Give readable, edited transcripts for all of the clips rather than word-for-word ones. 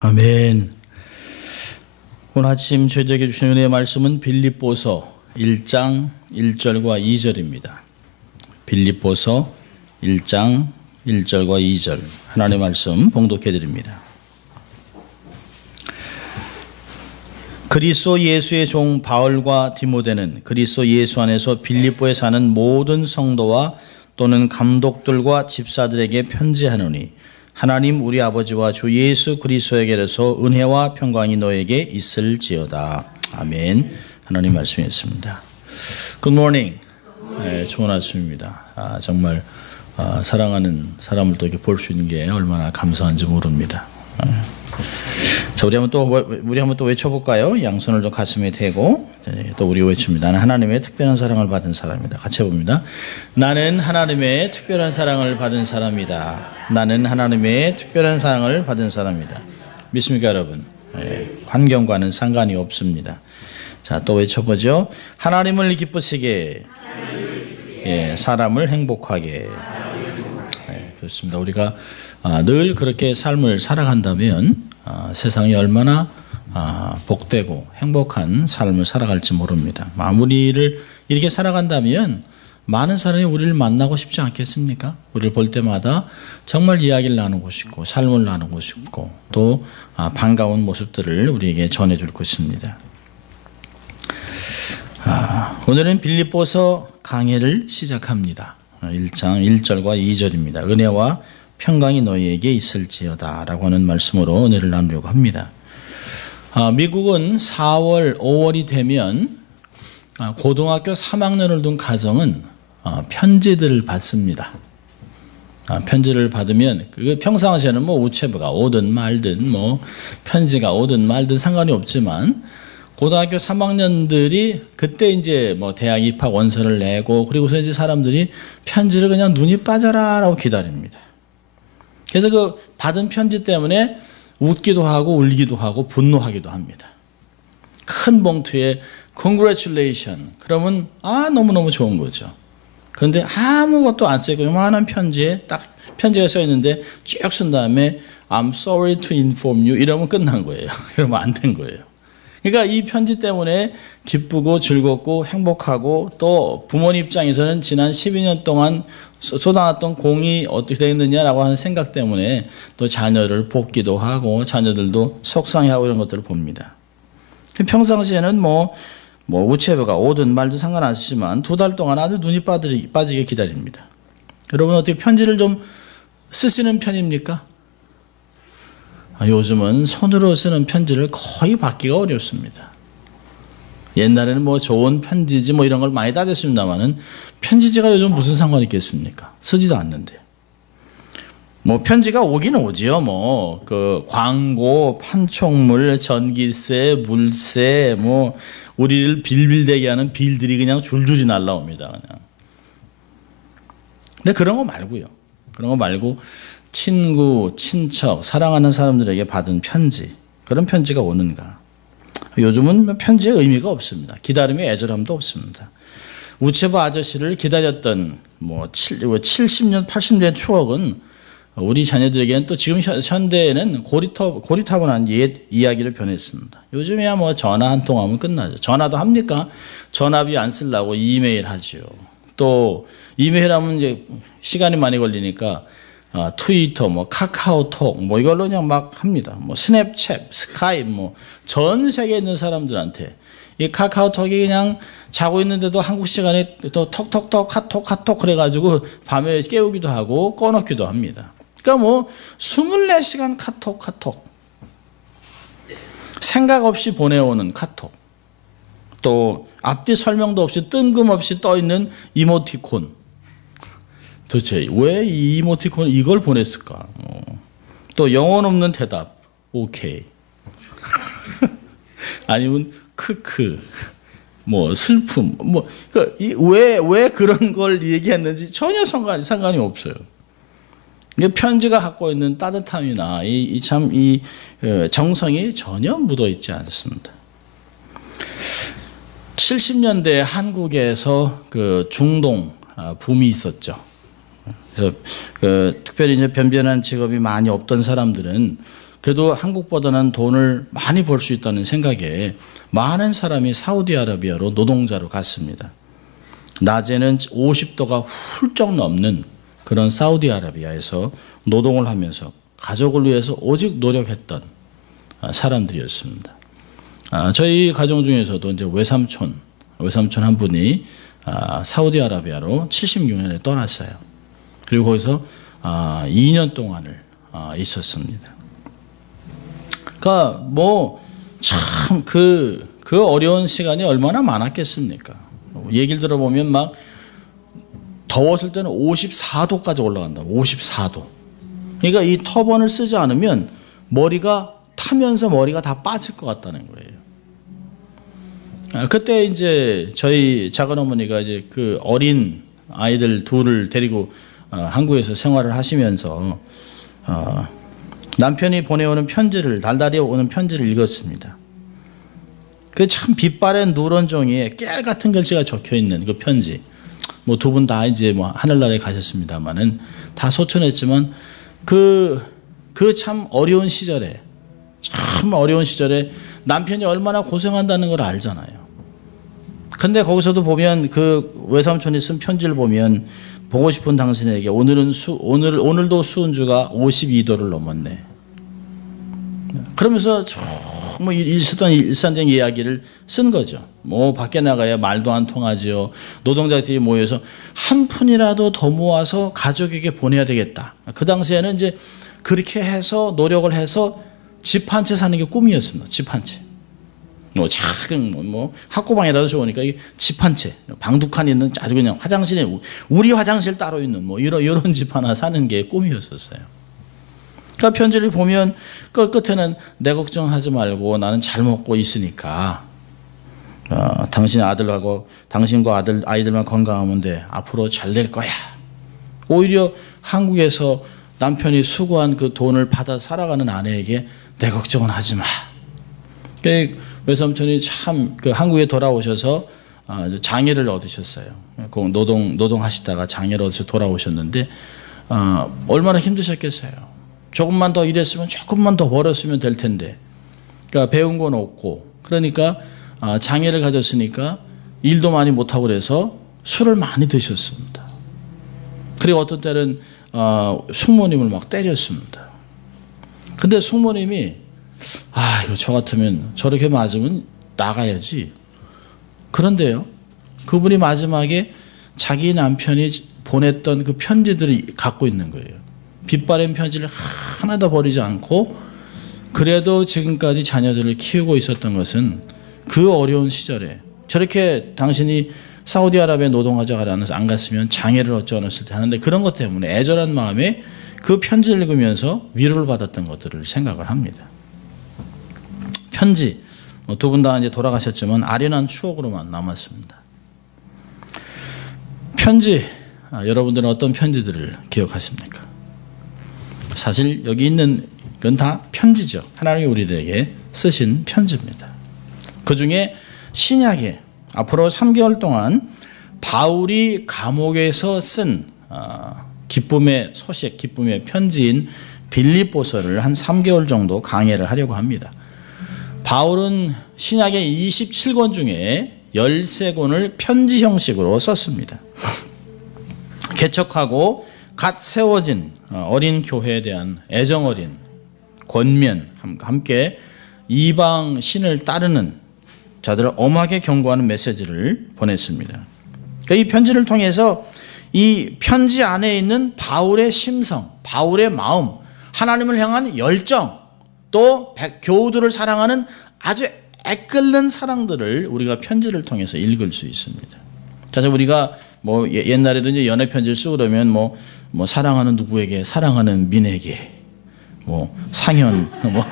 아멘. 오늘 아침 저희들에게 주신 은혜의 말씀은 빌립보서 1장 1절과 2절입니다. 빌립보서 1장 1절과 2절 하나님의 말씀 봉독해 드립니다. 그리스도 예수의 종 바울과 디모데는 그리스도 예수 안에서 빌립보에 사는 모든 성도와 또는 감독들과 집사들에게 편지하노니 하나님 우리 아버지와 주 예수 그리스도에게서 은혜와 평강이 너에게 있을지어다. 아멘. 하나님 말씀이었습니다. Good morning. 네, 좋은 아침입니다. 정말 사랑하는 사람을 또 이렇게 볼 수 있는 게 얼마나 감사한지 모릅니다. 자, 우리 한번 또 외쳐볼까요? 양손을 좀 가슴에 대고 또 우리 외칩니다. 나는 하나님의 특별한 사랑을 받은 사람이다. 같이 해봅니다. 나는 하나님의 특별한 사랑을 받은 사람이다. 나는 하나님의 특별한 사랑을 받은 사람이다. 믿습니까, 여러분? 환경과는 상관이 없습니다. 자, 또 외쳐보죠. 하나님을 기쁘시게, 사람을 행복하게. 그렇습니다. 우리가 늘 그렇게 삶을 살아간다면 세상이 얼마나 복되고 행복한 삶을 살아갈지 모릅니다. 우리를 이렇게 살아간다면 많은 사람이 우리를 만나고 싶지 않겠습니까? 우리를 볼 때마다 정말 이야기를 나누고 싶고 삶을 나누고 싶고 또 반가운 모습들을 우리에게 전해줄 것입니다. 오늘은 빌립보서 강해를 시작합니다. 1장 1절과 2절입니다. 은혜와 평강이 너희에게 있을지어다 라고 하는 말씀으로 은혜를 나누려고 합니다. 미국은 4월, 5월이 되면 고등학교 3학년을 둔 가정은 편지들을 받습니다. 편지를 받으면 그 평상시에는 뭐 우체부가 오든 말든 뭐 편지가 오든 말든 상관이 없지만 고등학교 3학년들이 그때 이제 뭐 대학 입학 원서를 내고 그리고서 이제 사람들이 편지를 그냥 눈이 빠져라라고 기다립니다. 그래서 그 받은 편지 때문에 웃기도 하고 울기도 하고 분노하기도 합니다. 큰 봉투에 congratulation 그러면 너무너무 좋은 거죠. 그런데 아무것도 안 쓰고 요만한 편지에 딱 편지가 써 있는데 쭉 쓴 다음에 I'm sorry to inform you 이러면 끝난 거예요. 이러면 안 된 거예요. 그러니까 이 편지 때문에 기쁘고 즐겁고 행복하고 또 부모님 입장에서는 지난 12년 동안 쏟아놨던 공이 어떻게 되겠느냐라고 하는 생각 때문에 또 자녀를 돕기도 하고 자녀들도 속상해하고 이런 것들을 봅니다. 평상시에는 뭐 우체부가 오든 말든 상관 안 쓰지만 2달 동안 아주 눈이 빠지게 기다립니다. 여러분 어떻게 편지를 좀 쓰시는 편입니까? 요즘은 손으로 쓰는 편지를 거의 받기가 어렵습니다. 옛날에는 뭐 좋은 편지지 뭐 이런 걸 많이 따졌습니다만은 편지지가 요즘 무슨 상관이 있겠습니까? 쓰지도 않는데. 뭐 편지가 오긴 오지요. 뭐 그 광고, 판촉물, 전기세, 물세, 뭐 우리를 빌빌대게 하는 빌들이 그냥 줄줄이 날라옵니다. 그냥. 근데 그런 거 말고 친구, 친척, 사랑하는 사람들에게 받은 편지 그런 편지가 오는가? 요즘은 편지의 의미가 없습니다. 기다림의 애절함도 없습니다. 우체부 아저씨를 기다렸던 70년, 80년의 추억은 우리 자녀들에게는 또 지금 현대에는 고리타분한 옛 이야기를 변했습니다. 요즘에야 뭐 전화 한 통 하면 끝나죠. 전화도 합니까? 전화비 안 쓰려고 이메일 하죠. 또 이메일 하면 이제 시간이 많이 걸리니까 트위터, 카카오톡, 이걸로 그냥 막 합니다. 스냅챗, 스카이프, 전 세계에 있는 사람들한테 이 카카오톡이 그냥 자고 있는데도 한국 시간에 또 톡톡톡 카톡 그래가지고 밤에 깨우기도 하고 꺼놓기도 합니다. 그러니까 24시간 카톡. 생각 없이 보내오는 카톡. 또 앞뒤 설명도 없이 뜬금없이 떠있는 이모티콘. 도대체 왜 이 이모티콘 이걸 보냈을까? 또 영혼 없는 대답, 오케이. 아니면 크크, 슬픔, 왜 그런 걸 얘기했는지 전혀 상관이 없어요. 편지가 갖고 있는 따뜻함이나 이 정성이 전혀 묻어 있지 않습니다. 70년대 한국에서 그 중동 붐이 있었죠. 그래서 특별히 이제 변변한 직업이 많이 없던 사람들은 그래도 한국보다는 돈을 많이 벌 수 있다는 생각에 많은 사람이 사우디아라비아로 노동자로 갔습니다. 낮에는 50도가 훌쩍 넘는 그런 사우디아라비아에서 노동을 하면서 가족을 위해서 오직 노력했던 사람들이었습니다. 저희 가정 중에서도 이제 외삼촌 한 분이 사우디아라비아로 76년에 떠났어요. 그리고 거기서 2년 동안을 있었습니다. 그러니까 뭐 참 그 어려운 시간이 얼마나 많았겠습니까? 얘기를 들어보면 막 더웠을 때는 54도까지 올라간다. 54도. 그러니까 이 터번을 쓰지 않으면 머리가 타면서 머리가 다 빠질 것 같다는 거예요. 그때 이제 저희 작은 어머니가 이제 그 어린 아이들 둘을 데리고 한국에서 생활을 하시면서 남편이 보내오는 편지를 달달이 오는 편지를 읽었습니다. 그 참 빛바랜 누런 종이에 깨알 같은 글씨가 적혀 있는 그 편지. 뭐 두 분 다 이제 뭐 하늘나라에 가셨습니다만은 다 소천했지만 그 참 어려운 시절에 남편이 얼마나 고생한다는 걸 알잖아요. 근데 거기서도 보면 그 외삼촌이 쓴 편지를 보면 보고 싶은 당신에게 오늘도 수은주가 52도를 넘었네. 그러면서 뭐 일상적인 이야기를 쓴 거죠. 뭐 밖에 나가야 말도 안 통하지요. 노동자들이 모여서 한 푼이라도 더 모아서 가족에게 보내야 되겠다. 그 당시에는 이제 그렇게 해서 노력을 해서 집 한 채 사는 게 꿈이었습니다. 집 한 채. 뭐 작은 뭐 학고방이라도 좋으니까 집 한 채, 방두칸 있는 아주 그냥 화장실에 우리 화장실 따로 있는 뭐 이런 집 하나 사는 게 꿈이었었어요. 그러니까 편지를 보면 끝에는 내 걱정하지 말고 나는 잘 먹고 있으니까 당신 아들하고 당신과 아이들만 건강하면 돼. 앞으로 잘 될 거야. 오히려 한국에서 남편이 수고한 그 돈을 받아 살아가는 아내에게 내 걱정은 하지 마. 외삼촌이 참 그 한국에 돌아오셔서 장애를 얻으셨어요. 노동하시다가 장애를 얻으셔서 돌아오셨는데 얼마나 힘드셨겠어요. 조금만 더 일했으면 조금만 더 벌었으면 될 텐데. 그러니까 배운 건 없고 그러니까 장애를 가졌으니까 일도 많이 못하고 그래서 술을 많이 드셨습니다. 그리고 어떤 때는 숙모님을 막 때렸습니다. 근데 숙모님이 이거 저 같으면 저렇게 맞으면 나가야지. 그런데요, 그분이 마지막에 자기 남편이 보냈던 그 편지들을 갖고 있는 거예요. 빛바랜 편지를 하나도 버리지 않고 그래도 지금까지 자녀들을 키우고 있었던 것은 그 어려운 시절에 저렇게 당신이 사우디아라비아 노동하자가 안 갔으면 장애를 얻지 않았을 때 하는데 그런 것 때문에 애절한 마음에 그 편지를 읽으면서 위로를 받았던 것들을 생각을 합니다. 편지 두 분 다 이제 돌아가셨지만 아련한 추억으로만 남았습니다. 편지 여러분들은 어떤 편지들을 기억하십니까? 사실 여기 있는 건 다 편지죠. 하나님이 우리들에게 쓰신 편지입니다. 그 중에 신약에 앞으로 3개월 동안 바울이 감옥에서 쓴 기쁨의 소식, 기쁨의 편지인 빌립보서를 한 3개월 정도 강해를 하려고 합니다. 바울은 신약의 27권 중에 13권을 편지 형식으로 썼습니다. 개척하고 갓 세워진 어린 교회에 대한 애정어린 권면 함께 이방 신을 따르는 자들을 엄하게 경고하는 메시지를 보냈습니다. 이 편지를 통해서 이 편지 안에 있는 바울의 심성, 바울의 마음, 하나님을 향한 열정, 또 교우들을 사랑하는 아주 애끓는 사랑들을 우리가 편지를 통해서 읽을 수 있습니다. 사실 우리가 뭐 옛날에도 이제 연애 편지를 쓰고 그러면 뭐 사랑하는 누구에게, 사랑하는 민에게, 뭐 상현, 뭐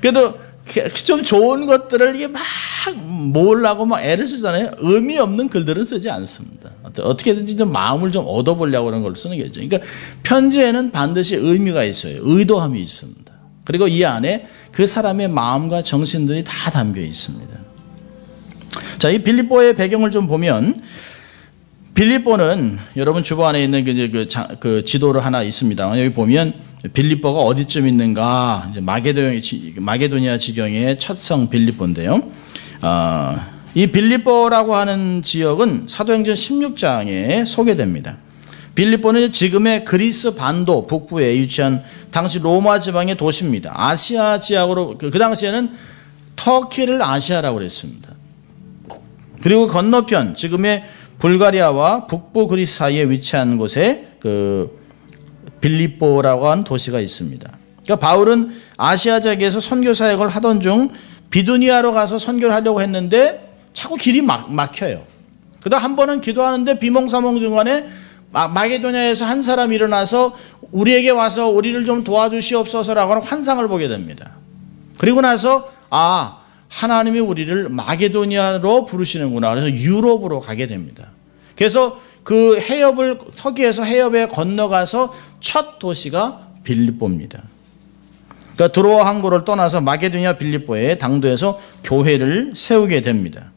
그래도 좀 좋은 것들을 이게 막 모으려고 막 애를 쓰잖아요. 의미 없는 글들은 쓰지 않습니다. 어떻게든지 좀 마음을 좀 얻어보려고 그런 걸 쓰는 거죠. 그러니까 편지에는 반드시 의미가 있어요. 의도함이 있습니다. 그리고 이 안에 그 사람의 마음과 정신들이 다 담겨 있습니다. 자, 이 빌립보의 배경을 좀 보면 빌립보는 여러분 주보 안에 있는 그 지도를 하나 있습니다. 여기 보면 빌립보가 어디쯤 있는가? 이제 마게도니아 지경의 첫 성 빌립보인데요. 이 빌립보라고 하는 지역은 사도행전 16장에 소개됩니다. 빌립보는 지금의 그리스 반도 북부에 위치한 당시 로마 지방의 도시입니다. 아시아 지역으로 그 당시에는 터키를 아시아라고 그랬습니다. 그리고 건너편 지금의 불가리아와 북부 그리스 사이에 위치한 곳에 그 빌립보라고 하는 도시가 있습니다. 그러니까 바울은 아시아 지역에서 선교 사역을 하던 중 비두니아로 가서 선교를 하려고 했는데 자꾸 길이 막혀요. 그러다 한 번은 기도하는데 비몽사몽 중간에 마게도냐에서 한 사람이 일어나서 우리에게 와서 우리를 좀 도와주시옵소서라고 하는 환상을 보게 됩니다. 그리고 나서 하나님이 우리를 마게도니아로 부르시는구나. 그래서 유럽으로 가게 됩니다. 그래서 그 해협을 터키에서 해협에 건너가서 첫 도시가 빌립보입니다. 그러니까 드로아 항구를 떠나서 마게도니아 빌립보의 당도에서 교회를 세우게 됩니다.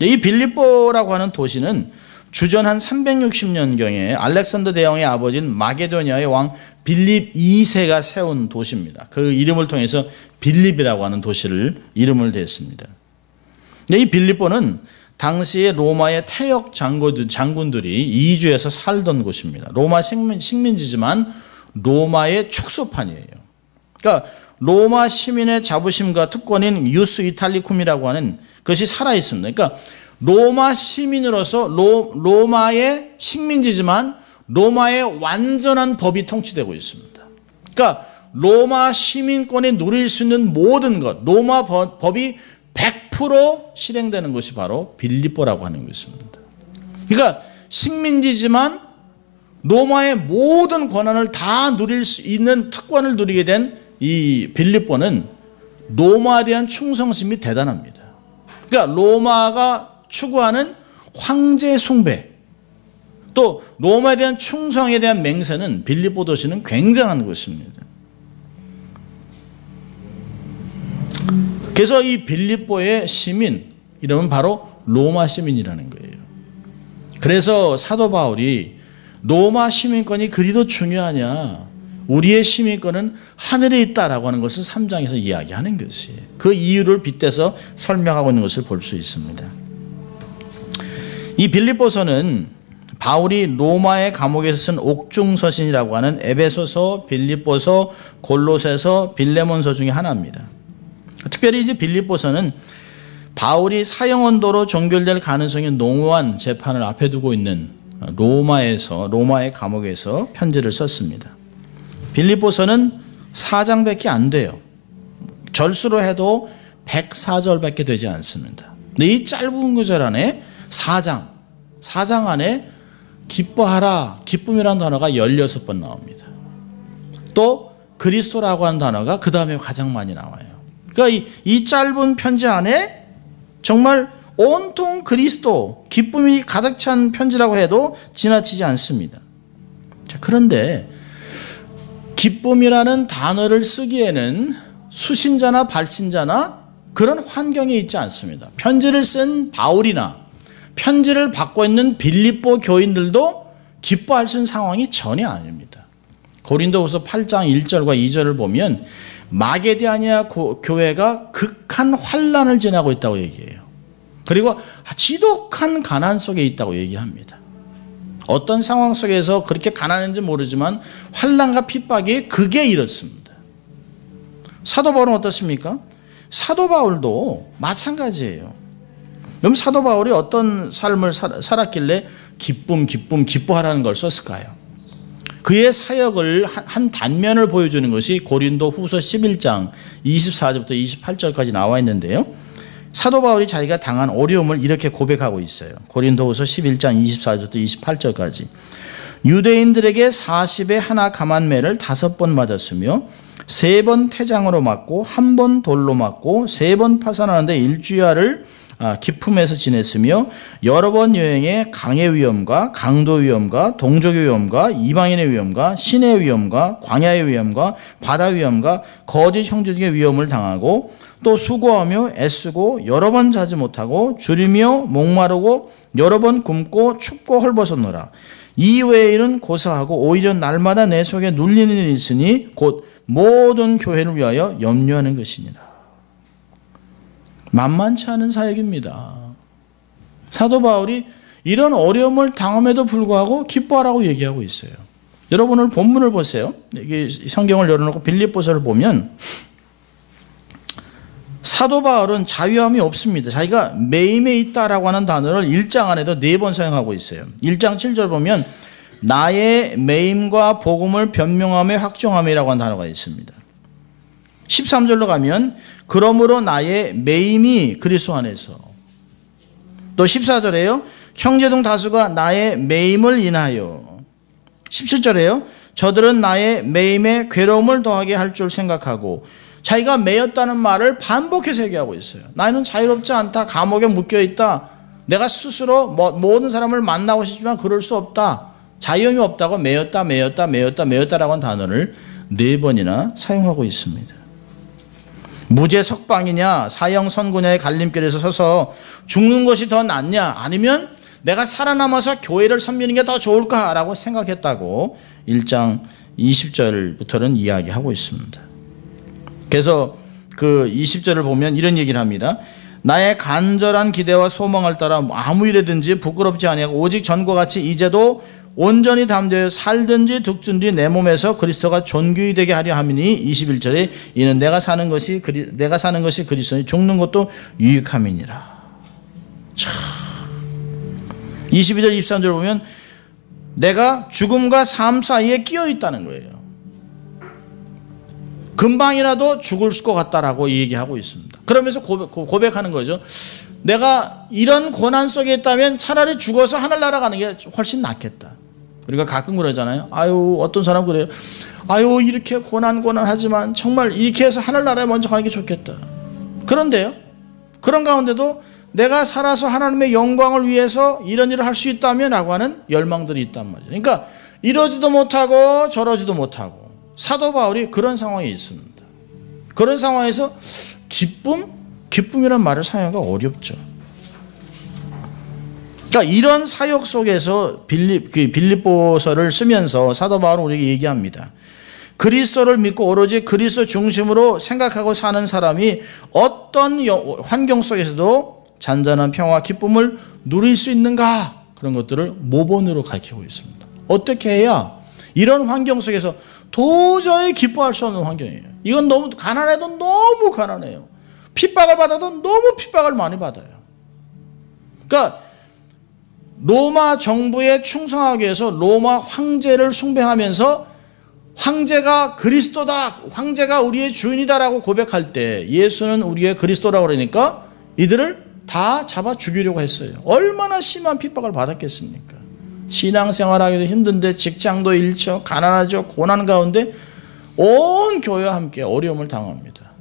이 빌립보라고 하는 도시는 주전 한 360년경에 알렉산더 대왕의 아버지인 마게도니아의 왕 빌립 2세가 세운 도시입니다. 그 이름을 통해서 빌립이라고 하는 도시를 이름을 댔습니다. 이 빌립보는 당시에 로마의 태역 장군들이 이주해서 살던 곳입니다. 로마 식민지지만 로마의 축소판이에요. 그러니까 로마 시민의 자부심과 특권인 유스 이탈리쿰이라고 하는 것이 살아있습니다. 그러니까 로마 시민으로서 로마의 식민지지만 로마의 완전한 법이 통치되고 있습니다. 그러니까 로마 시민권이 누릴 수 있는 모든 것, 로마 법이 100% 실행되는 것이 바로 빌립보라고 하는 것입니다. 그러니까 식민지지만 로마의 모든 권한을 다 누릴 수 있는 특권을 누리게 된 이 빌립보는 로마에 대한 충성심이 대단합니다. 그러니까 로마가 추구하는 황제 숭배, 또 로마에 대한 충성에 대한 맹세는 빌립보 도시는 굉장한 것입니다. 그래서 이 빌립보의 시민 이름은 바로 로마 시민이라는 거예요. 그래서 사도 바울이 로마 시민권이 그리도 중요하냐, 우리의 시민권은 하늘에 있다라고 하는 것을 3장에서 이야기하는 것이에요. 그 이유를 빗대서 설명하고 있는 것을 볼 수 있습니다. 이 빌립보서는 바울이 로마의 감옥에서 쓴 옥중서신이라고 하는 에베소서, 빌립보서, 골로새서, 빌레몬서 중에 하나입니다. 특별히 이제 빌립보서는 바울이 사형 언도로 종결될 가능성이 농후한 재판을 앞에 두고 있는 로마의 감옥에서 편지를 썼습니다. 빌립보서는 4장밖에 안 돼요. 절수로 해도 104절밖에 되지 않습니다. 근데 이 짧은 구절 안에 4장 안에 기뻐하라, 기쁨이라는 단어가 16번 나옵니다. 또 그리스도라고 하는 단어가 그 다음에 가장 많이 나와요. 그러니까 이 짧은 편지 안에 정말 온통 그리스도, 기쁨이 가득 찬 편지라고 해도 지나치지 않습니다. 자, 그런데 기쁨이라는 단어를 쓰기에는 수신자나 발신자나 그런 환경에 있지 않습니다. 편지를 쓴 바울이나 편지를 받고 있는 빌립보 교인들도 기뻐할 수 있는 상황이 전혀 아닙니다. 고린도후서 8장 1절과 2절을 보면 마게도니아 교회가 극한 환난을 지나고 있다고 얘기해요. 그리고 지독한 가난 속에 있다고 얘기합니다. 어떤 상황 속에서 그렇게 가난한지 모르지만 환난과 핍박이 극에 이렇습니다. 사도 바울은 어떻습니까? 사도 바울도 마찬가지예요. 그럼 사도 바울이 어떤 삶을 살았길래 기뻐하라는 걸 썼을까요? 그의 사역을 한 단면을 보여주는 것이 고린도 후서 11장 24절부터 28절까지 나와 있는데요. 사도 바울이 자기가 당한 어려움을 이렇게 고백하고 있어요. 고린도후서 11장 24절부터 28절까지. 유대인들에게 40에 하나 감한매를 5번 맞았으며 3번 태장으로 맞고 1번 돌로 맞고 3번 파산하는데 일주야를 기품에서 지냈으며 여러 번 여행에 강의 위험과 강도 위험과 동족의 위험과 이방인의 위험과 신의 위험과 광야의 위험과 바다 위험과 거짓 형제들의 위험을 당하고 또 수고하며 애쓰고 여러 번 자지 못하고 줄이며 목마르고 여러 번 굶고 춥고 헐벗었노라. 이외의 일은 고사하고 오히려 날마다 내 속에 눌리는 일이 있으니 곧 모든 교회를 위하여 염려하는 것이니라. 만만치 않은 사역입니다. 사도 바울이 이런 어려움을 당함에도 불구하고 기뻐하라고 얘기하고 있어요. 여러분 오늘 본문을 보세요. 이게 성경을 열어놓고 빌립보서를 보면 사도 바울은 자유함이 없습니다. 자기가 매임에 있다라고 하는 단어를 1장 안에도 4번 사용하고 있어요. 1장 7절 보면 나의 매임과 복음을 변명함에 확정함이라고 하는 단어가 있습니다. 13절로 가면 그러므로 나의 매임이 그리스도 안에서, 또 14절에요. 형제 중 다수가 나의 매임을 인하여, 17절에요. 저들은 나의 매임에 괴로움을 더하게 할 줄 생각하고, 자기가 매였다는 말을 반복해서 얘기하고 있어요. 나는 자유롭지 않다. 감옥에 묶여있다. 내가 스스로 모든 사람을 만나고 싶지만 그럴 수 없다. 자유함이 없다고 매였다라고 하는 단어를 4번이나 사용하고 있습니다. 무죄 석방이냐 사형 선고냐의 갈림길에서 서서 죽는 것이 더 낫냐, 아니면 내가 살아남아서 교회를 섬기는 게 더 좋을까라고 생각했다고 1장 20절부터는 이야기하고 있습니다. 그래서 그 20절을 보면 이런 얘기를 합니다. 나의 간절한 기대와 소망을 따라 아무 일에든지 부끄럽지 아니하고 오직 전과 같이 이제도 온전히 담대하여 살든지 죽든지 내 몸에서 그리스도가 존귀히 되게 하려 함이니, 21절에 이는 내가 사는 것이 그리스도니 죽는 것도 유익함이니라. 22절 23절 보면 내가 죽음과 삶 사이에 끼어 있다는 거예요. 금방이라도 죽을 것 같다라고 얘기하고 있습니다. 그러면서 고백하는 거죠. 내가 이런 고난 속에 있다면 차라리 죽어서 하늘 날아가는 게 훨씬 낫겠다. 우리가 가끔 그러잖아요. 아유, 어떤 사람 그래요. 아유, 이렇게 고난하지만 정말 이렇게 해서 하늘나라에 먼저 가는 게 좋겠다. 그런데요, 그런 가운데도 내가 살아서 하나님의 영광을 위해서 이런 일을 할 수 있다면 라고 하는 열망들이 있단 말이죠. 그러니까 이러지도 못하고 저러지도 못하고, 사도 바울이 그런 상황에 있습니다. 그런 상황에서 기쁨이란 말을 사용하기가 어렵죠. 그러니까 이런 사역 속에서 빌립보서를 쓰면서 사도 바울은 우리에게 얘기합니다. 그리스도를 믿고 오로지 그리스도 중심으로 생각하고 사는 사람이 어떤 환경 속에서도 잔잔한 평화와 기쁨을 누릴 수 있는가, 그런 것들을 모본으로 가르치고 있습니다. 어떻게 해야 이런 환경 속에서 도저히 기뻐할 수 없는 환경이에요. 이건 너무 가난해도 너무 가난해요. 핍박을 받아도 너무 핍박을 많이 받아요. 그러니까 로마 정부에 충성하기 위해서 로마 황제를 숭배하면서 황제가 그리스도다, 황제가 우리의 주인이다라고 고백할 때 예수는 우리의 그리스도라고 그러니까 이들을 다 잡아 죽이려고 했어요. 얼마나 심한 핍박을 받았겠습니까? 신앙생활하기도 힘든데 직장도 잃죠. 가난하죠. 고난 가운데 온 교회와 함께 어려움을 당합니다.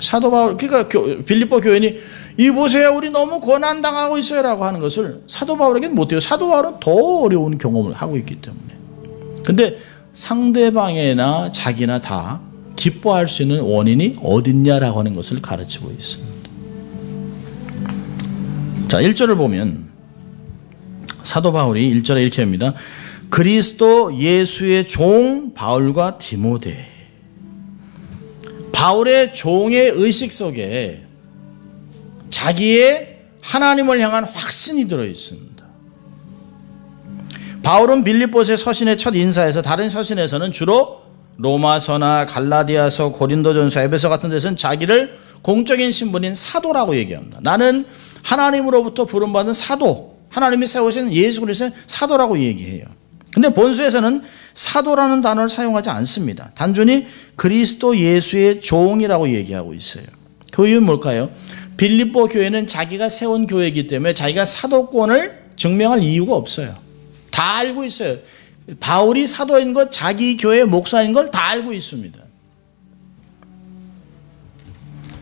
사도 바울, 그러니까 빌립보 교인이 이 보세요, 우리 너무 고난당하고 있어요 라고 하는 것을 사도 바울에게는 못해요. 사도 바울은 더 어려운 경험을 하고 있기 때문에. 근데 상대방이나 자기나 다 기뻐할 수 있는 원인이 어딨냐라고 하는 것을 가르치고 있습니다. 자, 1절을 보면 사도 바울이 1절에 이렇게 합니다. 그리스도 예수의 종 바울과 디모데. 바울의 종의 의식 속에 자기의 하나님을 향한 확신이 들어있습니다. 바울은 빌립보서의 서신의 첫 인사에서 다른 서신에서는 주로 로마서나 갈라디아서, 고린도전서, 에베소 같은 데서는 자기를 공적인 신분인 사도라고 얘기합니다. 나는 하나님으로부터 부름받은 사도, 하나님이 세우신 예수 그리스도의 사도라고 얘기해요. 근데 본서에서는 사도라는 단어를 사용하지 않습니다. 단순히 그리스도 예수의 종이라고 얘기하고 있어요. 그 이유는 뭘까요? 빌립보 교회는 자기가 세운 교회이기 때문에 자기가 사도권을 증명할 이유가 없어요. 다 알고 있어요. 바울이 사도인 것, 자기 교회의 목사인 걸 다 알고 있습니다.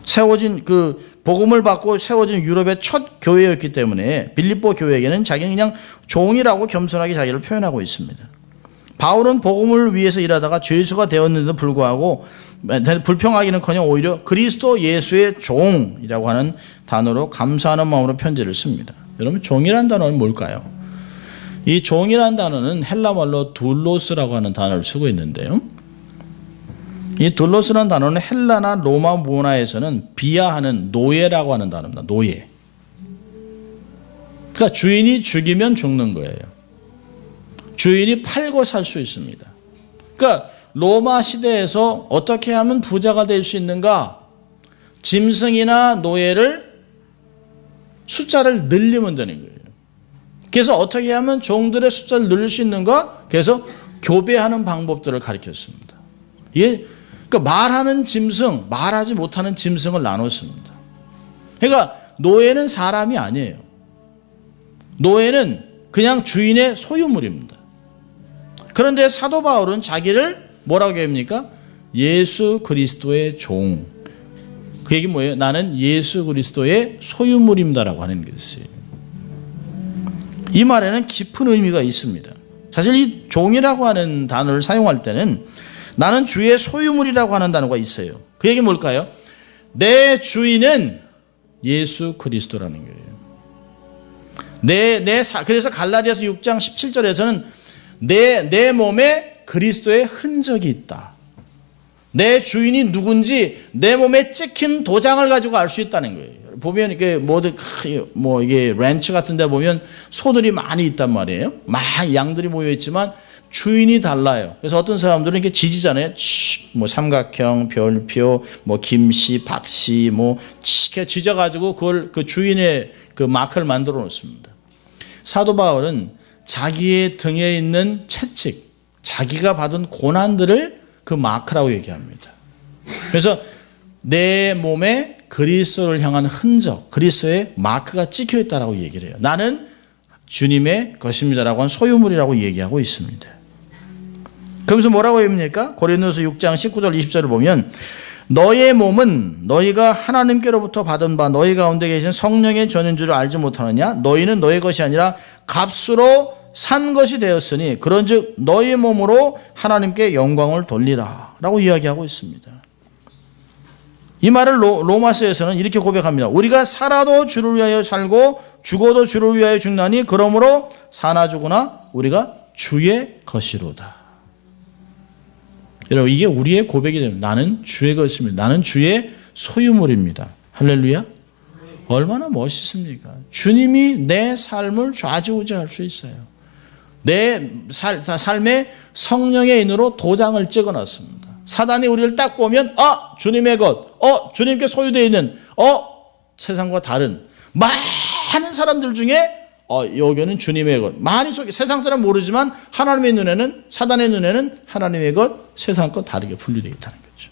세워진 복음을 받고 세워진 유럽의 첫 교회였기 때문에 빌립보 교회에게는 자기는 그냥 종이라고 겸손하게 자기를 표현하고 있습니다. 바울은 복음을 위해서 일하다가 죄수가 되었는데도 불구하고 불평하기는커녕 오히려 그리스도 예수의 종이라고 하는 단어로 감사하는 마음으로 편지를 씁니다. 여러분, 종이라는 단어는 뭘까요? 이 종이라는 단어는 헬라 말로 둘로스라고 하는 단어를 쓰고 있는데요. 이 둘로스라는 단어는 헬라나 로마 문화에서는 비하하는 노예라고 하는 단어입니다. 노예. 그러니까 주인이 죽이면 죽는 거예요. 주인이 팔고 살 수 있습니다. 그러니까 로마 시대에서 어떻게 하면 부자가 될 수 있는가? 짐승이나 노예를 숫자를 늘리면 되는 거예요. 그래서 어떻게 하면 종들의 숫자를 늘릴 수 있는가? 그래서 교배하는 방법들을 가르쳤습니다. 예, 그러니까 말하는 짐승, 말하지 못하는 짐승을 나눴습니다. 그러니까 노예는 사람이 아니에요. 노예는 그냥 주인의 소유물입니다. 그런데 사도 바울은 자기를 뭐라고 합니까? 예수 그리스도의 종. 그 얘기 뭐예요? 나는 예수 그리스도의 소유물입니다라고 하는 것이에요. 이 말에는 깊은 의미가 있습니다. 사실 이 종이라고 하는 단어를 사용할 때는 나는 주의 소유물이라고 하는 단어가 있어요. 그 얘기 뭘까요? 내 주인은 예수 그리스도라는 거예요. 그래서 갈라디아서 6장 17절에서는 내 몸에 그리스도의 흔적이 있다. 내 주인이 누군지 내 몸에 찍힌 도장을 가지고 알 수 있다는 거예요. 보면 이게 이게 랜치 같은 데 보면 소들이 많이 있단 말이에요. 막 양들이 모여 있지만 주인이 달라요. 그래서 어떤 사람들은 이렇게 지지잖아요. 뭐 삼각형, 별표, 뭐 김씨, 박씨, 뭐 이렇게 지져가지고 그걸 그 주인의 그 마크를 만들어 놓습니다. 사도 바울은 자기의 등에 있는 채찍, 자기가 받은 고난들을 그 마크라고 얘기합니다. 그래서 내 몸에 그리스도를 향한 흔적, 그리스도의 마크가 찍혀 있다라고 얘기를 해요. 나는 주님의 것입니다라고 하는 소유물이라고 얘기하고 있습니다. 그러면서 뭐라고 합니까? 고린도서 6장 19절 20절을 보면 너의 몸은 너희가 하나님께로부터 받은 바 너희 가운데 계신 성령의 전인 줄을 알지 못하느냐? 너희는 너희 것이 아니라 값으로 산 것이 되었으니 그런즉 너희 몸으로 하나님께 영광을 돌리라 라고 이야기하고 있습니다. 이 말을 로마서에서는 이렇게 고백합니다. 우리가 살아도 주를 위하여 살고 죽어도 주를 위하여 죽나니 그러므로 사나 죽으나 우리가 주의 것이로다. 여러분 이게 우리의 고백이 됩니다. 나는 주의 것입니다. 나는 주의 소유물입니다. 할렐루야. 얼마나 멋있습니까? 주님이 내 삶을 좌지우지할 수 있어요. 내 삶에 성령의 인으로 도장을 찍어놨습니다. 사단이 우리를 딱 보면 주님의 것, 주님께 소유되어 있는 세상과 다른 많은 사람들 중에 여기는 주님의 것. 많이 세상 사람 모르지만 하나님의 눈에는 사단의 눈에는 하나님의 것, 세상 것 다르게 분류되어 있다는 거죠.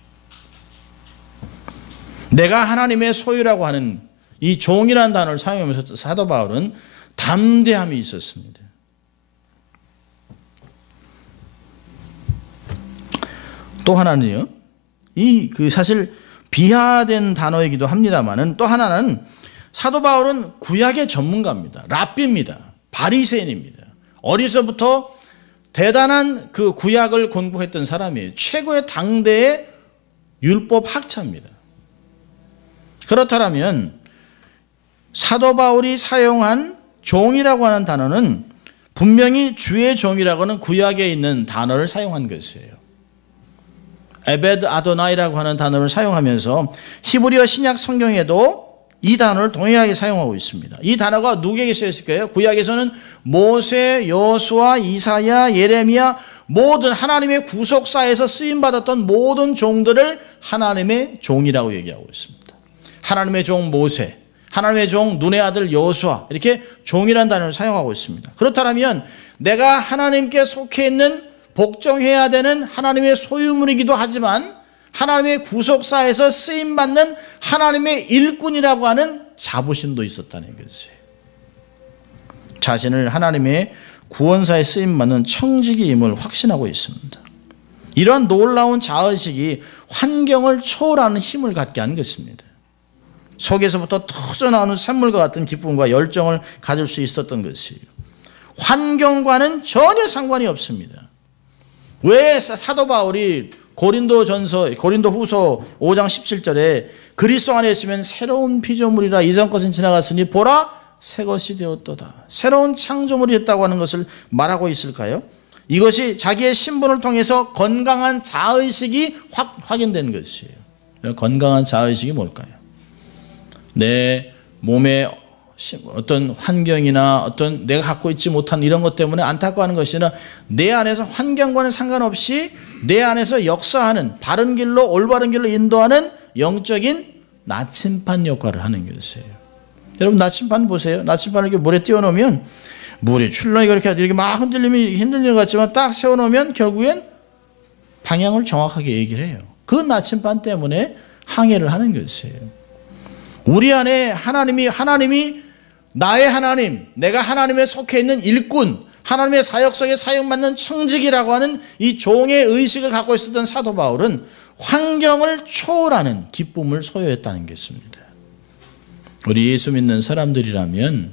내가 하나님의 소유라고 하는 이 종이라는 단어를 사용하면서 사도 바울은 담대함이 있었습니다. 또 하나는요, 사실 비하된 단어이기도 합니다만은 또 하나는 사도 바울은 구약의 전문가입니다. 랍비입니다. 바리새인입니다. 어려서부터 대단한 그 구약을 공부했던 사람이에요. 최고의 당대의 율법 학자입니다. 그렇다면 사도 바울이 사용한 종이라고 하는 단어는 분명히 주의 종이라고 하는 구약에 있는 단어를 사용한 것이에요. 에베드 아도나이라고 하는 단어를 사용하면서 히브리어 신약 성경에도 이 단어를 동일하게 사용하고 있습니다. 이 단어가 누구에게 쓰였을까요? 구약에서는 모세, 여호수아, 이사야, 예레미야 모든 하나님의 구속사에서 쓰임받았던 모든 종들을 하나님의 종이라고 얘기하고 있습니다. 하나님의 종 모세, 하나님의 종 눈의 아들 여호수아 이렇게 종이라는 단어를 사용하고 있습니다. 그렇다면 내가 하나님께 속해 있는 복종해야 되는 하나님의 소유물이기도 하지만 하나님의 구속사에서 쓰임받는 하나님의 일꾼이라고 하는 자부심도 있었다는 것이에요. 자신을 하나님의 구원사에 쓰임받는 청지기임을 확신하고 있습니다. 이러한 놀라운 자의식이 환경을 초월하는 힘을 갖게 한 것입니다. 속에서부터 터져나오는 샘물과 같은 기쁨과 열정을 가질 수 있었던 것이에요. 환경과는 전혀 상관이 없습니다. 왜 사도 바울이 고린도후서 5장 17절에 그리스도 안에 있으면 새로운 피조물이라 이전 것은 지나갔으니 보라 새 것이 되었도다. 새로운 창조물이 됐다고 하는 것을 말하고 있을까요? 이것이 자기의 신분을 통해서 건강한 자의식이 확인된 것이에요. 건강한 자의식이 뭘까요? 내 몸에 어떤 환경이나 어떤 내가 갖고 있지 못한 이런 것 때문에 안타까워하는 것이 아니라 내 안에서 환경과는 상관없이 내 안에서 역사하는 바른 길로 올바른 길로 인도하는 영적인 나침반 역할을 하는 것이에요. 여러분 나침반 보세요. 나침반을 이렇게 물에 띄워놓으면 물이 출렁이가 이렇게 막 흔들리면 흔들리는 것 같지만 딱 세워놓으면 결국엔 방향을 정확하게 얘기를 해요. 그 나침반 때문에 항해를 하는 것이에요. 우리 안에 하나님이 나의 하나님, 내가 하나님에 속해 있는 일꾼, 하나님의 사역 속에 사용받는 청직이라고 하는 이 종의 의식을 갖고 있었던 사도 바울은 환경을 초월하는 기쁨을 소유했다는 것입니다. 우리 예수 믿는 사람들이라면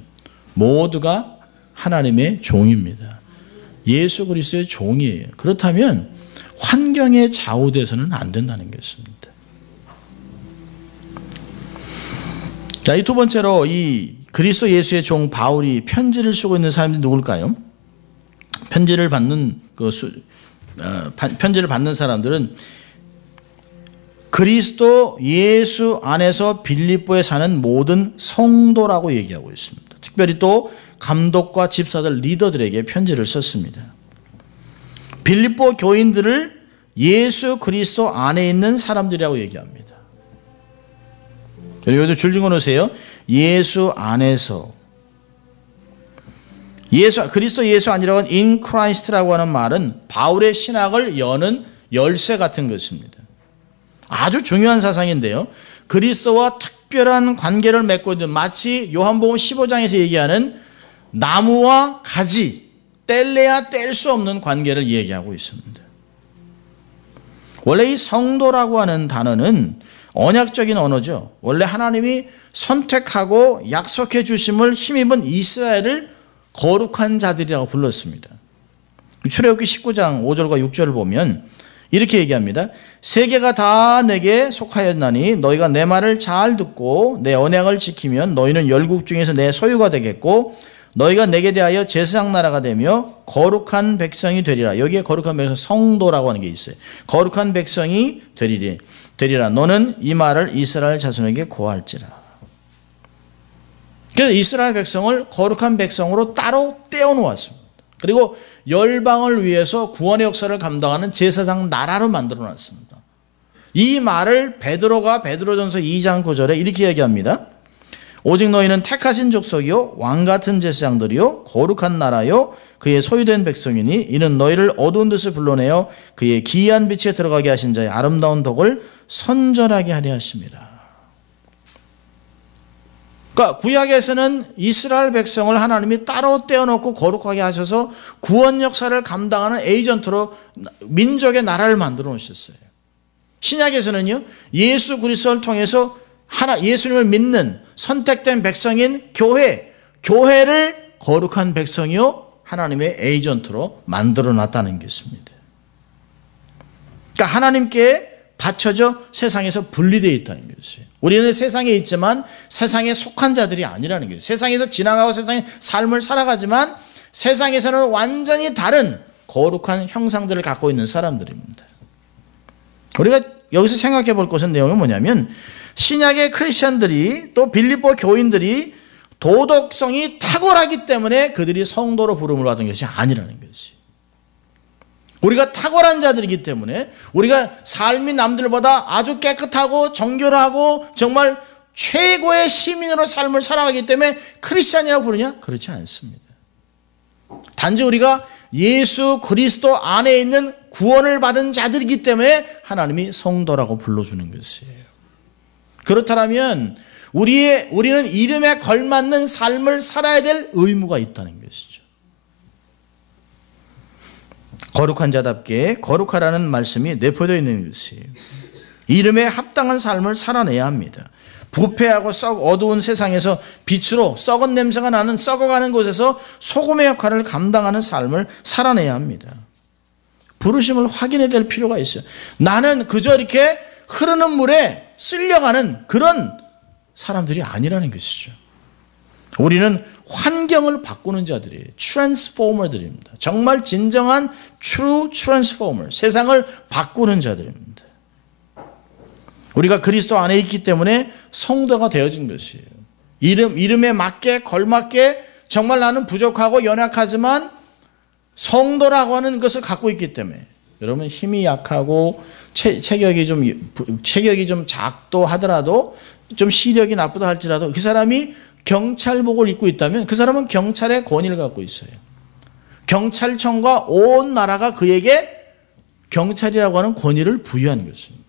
모두가 하나님의 종입니다. 예수 그리스도의 종이에요. 그렇다면 환경에 좌우돼서는 안 된다는 것입니다. 자, 이 두 번째로 이 그리스도 예수의 종 바울이 편지를 쓰고 있는 사람들이 누굴까요? 편지를 받는 사람들은 그리스도 예수 안에서 빌립보에 사는 모든 성도라고 얘기하고 있습니다. 특별히 또 감독과 집사들, 리더들에게 편지를 썼습니다. 빌립보 교인들을 예수 그리스도 안에 있는 사람들이라고 얘기합니다. 여기도 줄 적어 놓으세요. 예수 안에서. 그리스도 예수 아니라고 하는 in Christ라고 하는 말은 바울의 신학을 여는 열쇠 같은 것입니다. 아주 중요한 사상인데요. 그리스도와 특별한 관계를 맺고 있는, 마치 요한복음 15장에서 얘기하는 나무와 가지, 뗄래야 뗄 수 없는 관계를 얘기하고 있습니다. 원래 이 성도라고 하는 단어는 언약적인 언어죠. 원래 하나님이 선택하고 약속해 주심을 힘입은 이스라엘을 거룩한 자들이라고 불렀습니다. 출애굽기 19장 5절과 6절을 보면 이렇게 얘기합니다. 세계가 다 내게 속하였나니 너희가 내 말을 잘 듣고 내 언약을 지키면 너희는 열국 중에서 내 소유가 되겠고 너희가 내게 대하여 제사장 나라가 되며 거룩한 백성이 되리라. 여기에 거룩한 백성, 성도라고 하는 게 있어요. 거룩한 백성이 되리라. 너는 이 말을 이스라엘 자손에게 고할지라. 그래서 이스라엘 백성을 거룩한 백성으로 따로 떼어놓았습니다. 그리고 열방을 위해서 구원의 역사를 감당하는 제사장 나라로 만들어놨습니다. 이 말을 베드로가 베드로전서 2장 9절에 이렇게 얘기합니다. 오직 너희는 택하신 족속이요 왕같은 제사장들이요 거룩한 나라요 그의 소유된 백성이니 이는 너희를 어두운 데서 불러내어 그의 기이한 빛에 들어가게 하신 자의 아름다운 덕을 선전하게 하려 하심이라. 그러니까 구약에서는 이스라엘 백성을 하나님이 따로 떼어놓고 거룩하게 하셔서 구원 역사를 감당하는 에이전트로 민족의 나라를 만들어 놓으셨어요. 신약에서는요, 예수 그리스도를 통해서 예수님을 믿는 선택된 백성인 교회를 거룩한 백성이요 하나님의 에이전트로 만들어 놨다는 것입니다. 그러니까 하나님께 받쳐져 세상에서 분리되어 있다는 것이에요. 우리는 세상에 있지만 세상에 속한 자들이 아니라는 거예요. 세상에서 지나가고 세상의 삶을 살아가지만 세상에서는 완전히 다른 거룩한 형상들을 갖고 있는 사람들입니다. 우리가 여기서 생각해 볼 것은 내용은 뭐냐면 신약의 크리스천들이 또 빌립보 교인들이 도덕성이 탁월하기 때문에 그들이 성도로 부름을 받은 것이 아니라는 것이. 우리가 탁월한 자들이기 때문에 우리가 삶이 남들보다 아주 깨끗하고 정결하고 정말 최고의 시민으로 삶을 살아가기 때문에 크리스찬이라고 부르냐? 그렇지 않습니다. 단지 우리가 예수 그리스도 안에 있는 구원을 받은 자들이기 때문에 하나님이 성도라고 불러주는 것이에요. 그렇다면 우리는 이름에 걸맞는 삶을 살아야 될 의무가 있다는 것이죠. 거룩한 자답게 거룩하라는 말씀이 내포되어 있는 것이에요. 이름에 합당한 삶을 살아내야 합니다. 부패하고 어두운 세상에서 빛으로 썩은 냄새가 나는 썩어가는 곳에서 소금의 역할을 감당하는 삶을 살아내야 합니다. 부르심을 확인해야 될 필요가 있어요. 나는 그저 이렇게 흐르는 물에 쓸려가는 그런 사람들이 아니라는 것이죠. 우리는 환경을 바꾸는 자들이에요. 트랜스포머들입니다. 정말 진정한 true transformer, 세상을 바꾸는 자들입니다. 우리가 그리스도 안에 있기 때문에 성도가 되어진 것이에요. 이름에 맞게 걸맞게 정말 나는 부족하고 연약하지만 성도라고 하는 것을 갖고 있기 때문에, 여러분 힘이 약하고 체격이 좀 작도 하더라도, 좀 시력이 나쁘다 할지라도 그 사람이 경찰복을 입고 있다면 그 사람은 경찰의 권위를 갖고 있어요. 경찰청과 온 나라가 그에게 경찰이라고 하는 권위를 부여한 것입니다.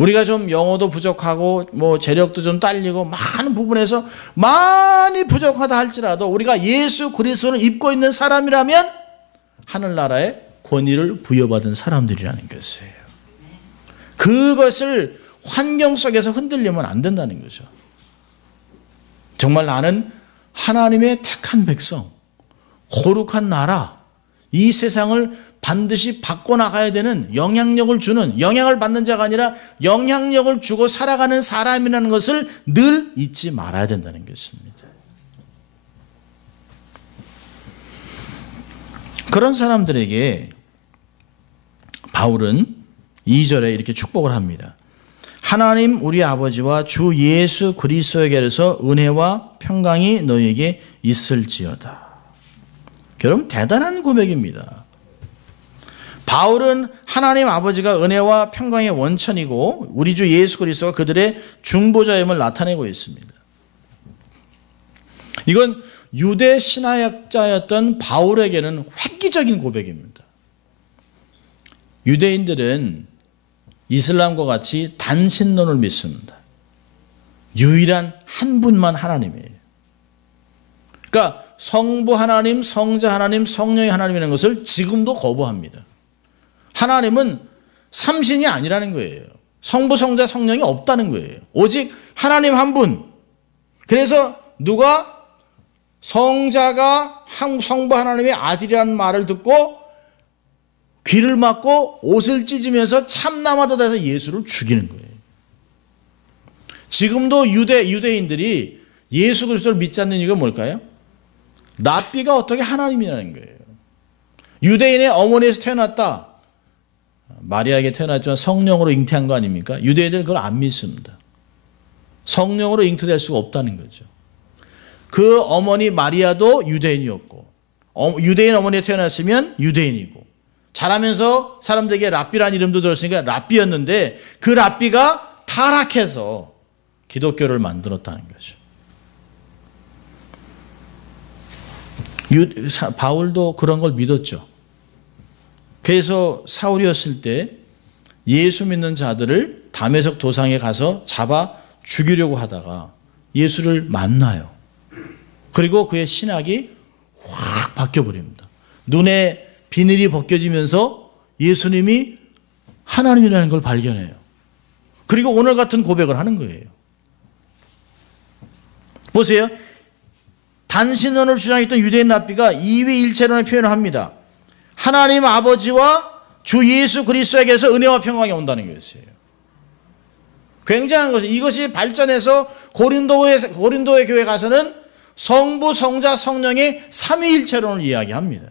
우리가 좀 영어도 부족하고 재력도 좀 딸리고 많은 부분에서 많이 부족하다 할지라도 우리가 예수 그리스도를 입고 있는 사람이라면 하늘나라의 권위를 부여받은 사람들이라는 것이에요. 그것을 환경 속에서 흔들리면 안 된다는 거죠. 정말 나는 하나님의 택한 백성, 거룩한 나라, 이 세상을 반드시 바꿔나가야 되는, 영향력을 주는, 영향을 받는 자가 아니라 영향력을 주고 살아가는 사람이라는 것을 늘 잊지 말아야 된다는 것입니다. 그런 사람들에게 바울은 2절에 이렇게 축복을 합니다. 하나님 우리 아버지와 주 예수 그리스도에게서 은혜와 평강이 너희에게 있을지어다. 여러분 대단한 고백입니다. 바울은 하나님 아버지가 은혜와 평강의 원천이고 우리 주 예수 그리스도가 그들의 중보자임을 나타내고 있습니다. 이건 유대 신학자였던 바울에게는 획기적인 고백입니다. 유대인들은 이슬람과 같이 단신론을 믿습니다. 유일한 한 분만 하나님이에요. 그러니까 성부 하나님, 성자 하나님, 성령의 하나님이라는 것을 지금도 거부합니다. 하나님은 삼신이 아니라는 거예요. 성부, 성자, 성령이 없다는 거예요. 오직 하나님 한 분. 그래서 누가 성자가 성부 하나님의 아들이라는 말을 듣고 귀를 막고 옷을 찢으면서 참나마다 돼서 예수를 죽이는 거예요. 지금도 유대인들이 예수 그리스도를 믿지 않는 이유가 뭘까요? 랍비가 어떻게 하나님이라는 거예요. 유대인의 어머니에서 태어났다. 마리아에게 태어났지만 성령으로 잉태한 거 아닙니까? 유대인들은 그걸 안 믿습니다. 성령으로 잉태될 수가 없다는 거죠. 그 어머니 마리아도 유대인이었고, 유대인 어머니에 태어났으면 유대인이고, 자라면서 사람들에게 랍비라는 이름도 들었으니까 랍비였는데 그 랍비가 타락해서 기독교를 만들었다는 거죠. 바울도 그런 걸 믿었죠. 그래서 사울이었을 때 예수 믿는 자들을 다메섹 도상에 가서 잡아 죽이려고 하다가 예수를 만나요. 그리고 그의 신학이 확 바뀌어버립니다. 눈에 비늘이 벗겨지면서 예수님이 하나님이라는 걸 발견해요. 그리고 오늘 같은 고백을 하는 거예요. 보세요. 단신론을 주장했던 유대인 랍비가 이위일체론의 표현을 합니다. 하나님 아버지와 주 예수 그리스도에게서 은혜와 평강이 온다는 것이에요. 굉장한 것이, 이것이 발전해서 고린도의 교회 가서는 성부, 성자, 성령의 삼위일체론을 이야기합니다.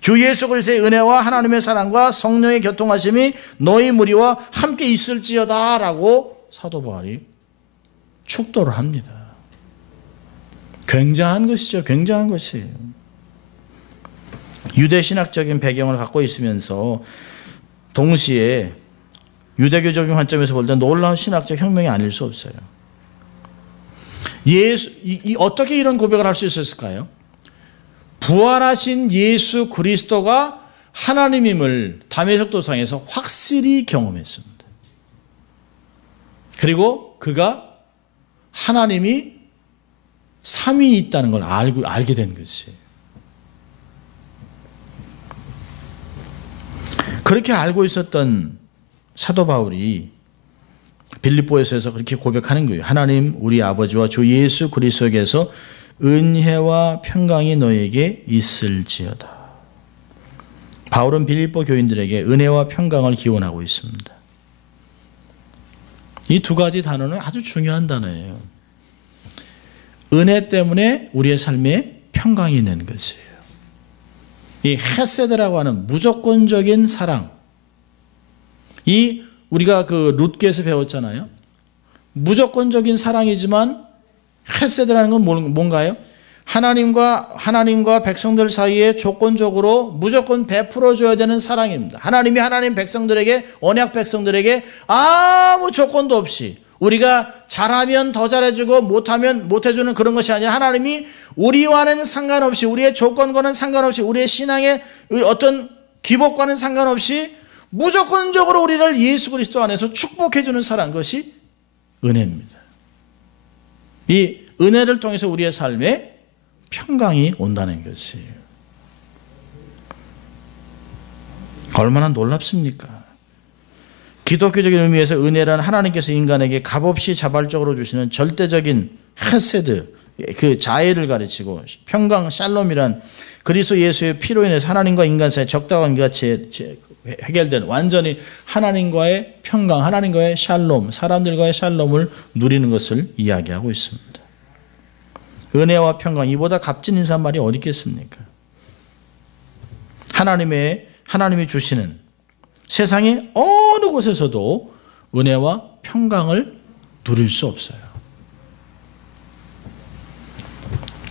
주 예수 그리스도의 은혜와 하나님의 사랑과 성령의 교통하심이 너희 무리와 함께 있을지어다 라고 사도 바울이 축도를 합니다. 굉장한 것이죠. 굉장한 것이에요. 유대 신학적인 배경을 갖고 있으면서 동시에 유대교적인 관점에서 볼 때 놀라운 신학적 혁명이 아닐 수 없어요. 어떻게 이런 고백을 할 수 있었을까요? 부활하신 예수 그리스도가 하나님임을 다메섹 도상에서 확실히 경험했습니다. 그리고 그가 하나님이 삼위 있다는 걸 알게 된 것이에요. 그렇게 알고 있었던 사도 바울이 빌립보에서 그렇게 고백하는 거예요. 하나님 우리 아버지와 주 예수 그리스도에게서 은혜와 평강이 너에게 있을지어다. 바울은 빌립보 교인들에게 은혜와 평강을 기원하고 있습니다. 이 두 가지 단어는 아주 중요한 단어예요. 은혜 때문에 우리의 삶에 평강이 있는 것이에요. 이 헤세드라고 하는 무조건적인 사랑. 이 우리가 그 룻기에서 배웠잖아요. 무조건적인 사랑이지만 헤세드라는 건 뭔가요? 하나님과 백성들 사이에 조건적으로 무조건 베풀어 줘야 되는 사랑입니다. 하나님이 하나님 백성들에게, 언약 백성들에게 아무 조건도 없이 우리가 잘하면 더 잘해주고 못하면 못해주는 그런 것이 아니라 하나님이 우리와는 상관없이, 우리의 조건과는 상관없이, 우리의 신앙의 어떤 기복과는 상관없이 무조건적으로 우리를 예수 그리스도 안에서 축복해주는 사랑, 그것이 은혜입니다. 이 은혜를 통해서 우리의 삶에 평강이 온다는 것이에요. 얼마나 놀랍습니까? 기독교적인 의미에서 은혜란 하나님께서 인간에게 값없이 자발적으로 주시는 절대적인 헤세드, 그 자애를 가르치고, 평강, 샬롬이란 그리스도 예수의 피로 인해서 하나님과 인간 사이에 적당한 관계가 해결된 완전히 하나님과의 평강, 하나님과의 샬롬, 사람들과의 샬롬을 누리는 것을 이야기하고 있습니다. 은혜와 평강, 이보다 값진 인사말이 어디 있겠습니까? 하나님이 주시는 세상의 어느 곳에서도 은혜와 평강을 누릴 수 없어요.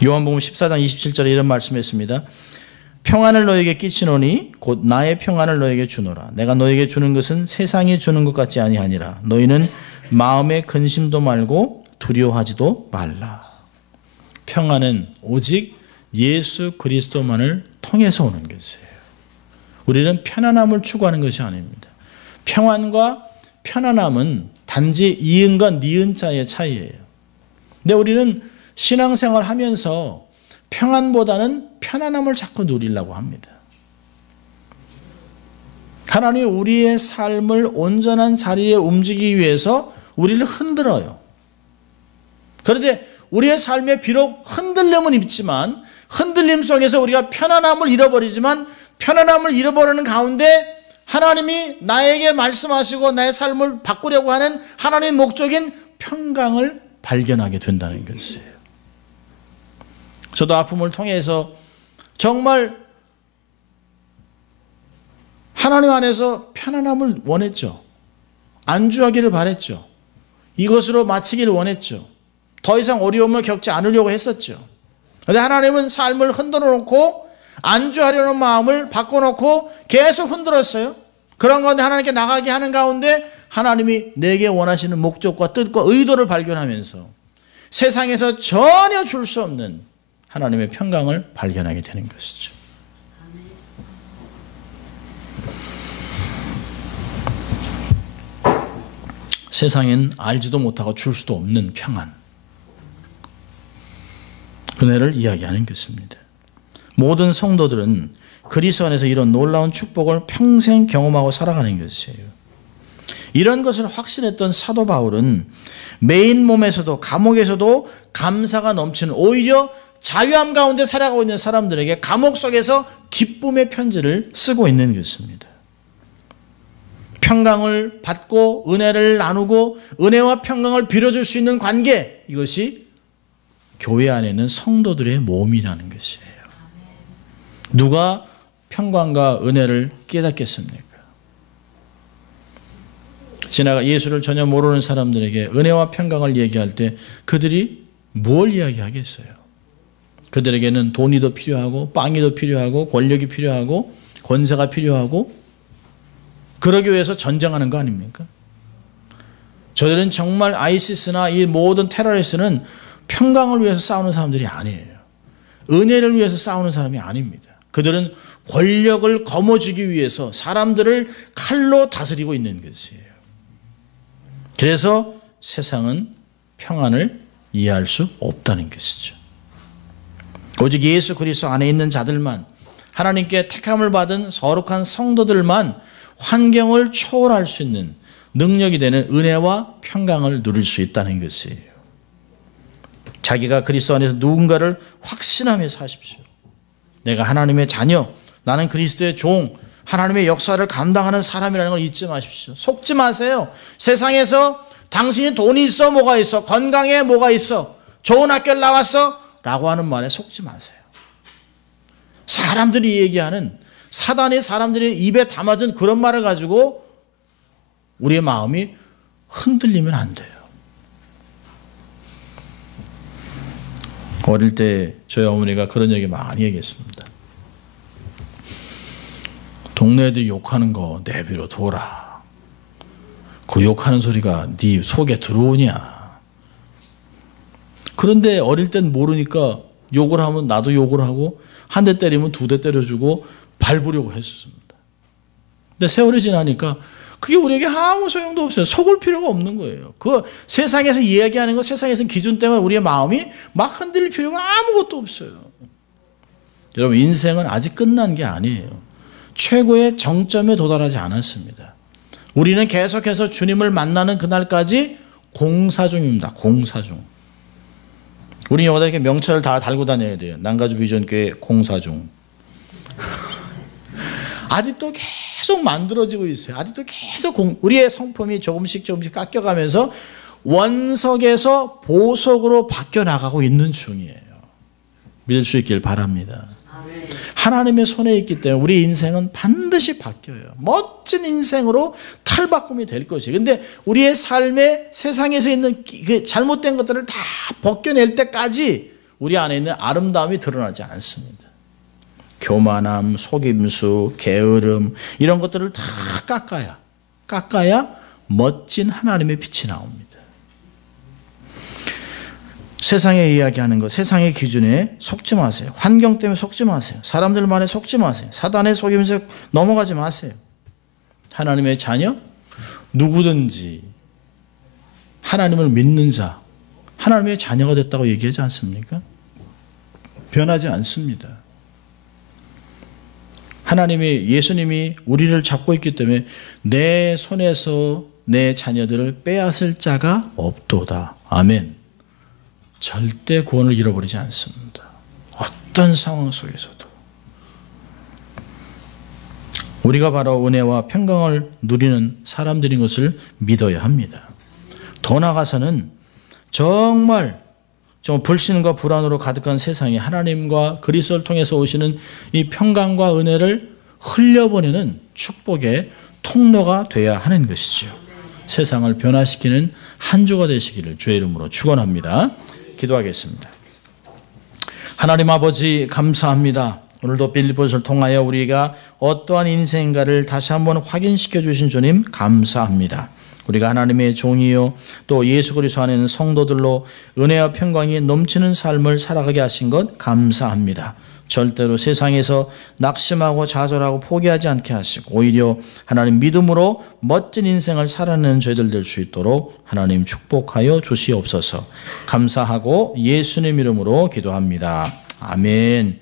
요한복음 14장 27절에 이런 말씀했습니다. 평안을 너에게 끼치노니 곧 나의 평안을 너에게 주노라. 내가 너에게 주는 것은 세상이 주는 것 같지 아니하니라. 너희는 마음에 근심도 말고 두려워하지도 말라. 평안은 오직 예수 그리스도만을 통해서 오는 것이에요. 우리는 편안함을 추구하는 것이 아닙니다. 평안과 편안함은 단지 이은과 니은자의 차이예요. 근데 우리는 신앙생활 하면서 평안보다는 편안함을 자꾸 누리려고 합니다. 하나님이 우리의 삶을 온전한 자리에 움직이기 위해서 우리를 흔들어요. 그런데 우리의 삶에 비록 흔들림은 있지만 흔들림 속에서 우리가 편안함을 잃어버리지만 편안함을 잃어버리는 가운데 하나님이 나에게 말씀하시고 나의 삶을 바꾸려고 하는 하나님의 목적인 평강을 발견하게 된다는 것이에요. 저도 아픔을 통해서 정말 하나님 안에서 편안함을 원했죠. 안주하기를 바랬죠. 이것으로 마치기를 원했죠. 더 이상 어려움을 겪지 않으려고 했었죠. 그런데 하나님은 삶을 흔들어 놓고 안주하려는 마음을 바꿔놓고 계속 흔들었어요. 그런 가운데 하나님께 나가게 하는 가운데 하나님이 내게 원하시는 목적과 뜻과 의도를 발견하면서 세상에서 전혀 줄 수 없는 하나님의 평강을 발견하게 되는 것이죠. 세상엔 알지도 못하고 줄 수도 없는 평안, 은혜를 이야기하는 것입니다. 모든 성도들은 그리스도 안에서 이런 놀라운 축복을 평생 경험하고 살아가는 것이에요. 이런 것을 확신했던 사도 바울은 메인 몸에서도 감옥에서도 감사가 넘치는, 오히려 자유함 가운데 살아가고 있는 사람들에게 감옥 속에서 기쁨의 편지를 쓰고 있는 것입니다. 평강을 받고 은혜를 나누고 은혜와 평강을 빌어줄 수 있는 관계, 이것이 교회 안에 있는 성도들의 모임이라는 것이에요. 누가 평강과 은혜를 깨닫겠습니까? 지나가 예수를 전혀 모르는 사람들에게 은혜와 평강을 얘기할 때 그들이 뭘 이야기하겠어요? 그들에게는 돈이 더 필요하고 빵이 더 필요하고 권력이 필요하고 권세가 필요하고 그러기 위해서 전쟁하는 거 아닙니까? 저들은 정말 아이시스나 이 모든 테러리스트는 평강을 위해서 싸우는 사람들이 아니에요. 은혜를 위해서 싸우는 사람이 아닙니다. 그들은 권력을 거머쥐기 위해서 사람들을 칼로 다스리고 있는 것이에요. 그래서 세상은 평안을 이해할 수 없다는 것이죠. 오직 예수 그리스도 안에 있는 자들만, 하나님께 택함을 받은 거룩한 성도들만 환경을 초월할 수 있는 능력이 되는 은혜와 평강을 누릴 수 있다는 것이에요. 자기가 그리스도 안에서 누군가를 확신하며 사십시오. 내가 하나님의 자녀, 나는 그리스도의 종, 하나님의 역사를 감당하는 사람이라는 걸 잊지 마십시오. 속지 마세요. 세상에서 당신이 돈이 있어 뭐가 있어, 건강에 뭐가 있어, 좋은 학교를 나왔어? 라고 하는 말에 속지 마세요. 사람들이 얘기하는, 사단이 사람들이 입에 담아준 그런 말을 가지고 우리의 마음이 흔들리면 안 돼요. 어릴 때 저희 어머니가 그런 얘기 많이 얘기했습니다. 동네 애들이 욕하는 거 내비로 둬라. 그 욕하는 소리가 네 속에 들어오냐. 그런데 어릴 땐 모르니까 욕을 하면 나도 욕을 하고 한 대 때리면 두 대 때려주고 밟으려고 했습니다. 근데 세월이 지나니까 그게 우리에게 아무 소용도 없어요. 속을 필요가 없는 거예요. 그 세상에서 이야기하는 거, 세상에서 기준 때문에 우리의 마음이 막 흔들릴 필요가 아무것도 없어요. 여러분, 인생은 아직 끝난 게 아니에요. 최고의 정점에 도달하지 않았습니다. 우리는 계속해서 주님을 만나는 그날까지 공사 중입니다. 공사 중. 우리 여기다 이렇게 명찰을 다 달고 다녀야 돼요. 난가주 비전교회 공사 중. 아직도 계속 만들어지고 있어요. 아직도 계속 우리의 성품이 조금씩 깎여가면서 원석에서 보석으로 바뀌어 나가고 있는 중이에요. 믿을 수 있길 바랍니다. 하나님의 손에 있기 때문에 우리 인생은 반드시 바뀌어요. 멋진 인생으로 탈바꿈이 될 것이에요. 근데 우리의 삶에 세상에서 있는 잘못된 것들을 다 벗겨낼 때까지 우리 안에 있는 아름다움이 드러나지 않습니다. 교만함, 속임수, 게으름 이런 것들을 다 깎아야 멋진 하나님의 빛이 나옵니다. 세상에 이야기하는 것, 세상의 기준에 속지 마세요. 환경 때문에 속지 마세요. 사람들 말에 속지 마세요. 사단의 속임수에 넘어가지 마세요. 하나님의 자녀, 누구든지 하나님을 믿는 자, 하나님의 자녀가 됐다고 얘기하지 않습니까? 변하지 않습니다. 예수님이 우리를 잡고 있기 때문에 내 손에서 내 자녀들을 빼앗을 자가 없도다. 아멘. 절대 구원을 잃어버리지 않습니다. 어떤 상황 속에서도. 우리가 바로 은혜와 평강을 누리는 사람들인 것을 믿어야 합니다. 더 나아가서는 정말 불신과 불안으로 가득한 세상에 하나님과 그리스도를 통해서 오시는 이 평강과 은혜를 흘려보내는 축복의 통로가 되어야 하는 것이죠. 세상을 변화시키는 한 주가 되시기를 주의 이름으로 축원합니다. 기도하겠습니다. 하나님 아버지 감사합니다. 오늘도 빌립보서를 통하여 우리가 어떠한 인생인가를 다시 한번 확인시켜 주신 주님 감사합니다. 우리가 하나님의 종이요 또 예수 그리스도 안에 있는 성도들로 은혜와 평강이 넘치는 삶을 살아가게 하신 것 감사합니다. 절대로 세상에서 낙심하고 좌절하고 포기하지 않게 하시고 오히려 하나님 믿음으로 멋진 인생을 살아내는 저희들 될 수 있도록 하나님 축복하여 주시옵소서. 감사하고 예수님 이름으로 기도합니다. 아멘.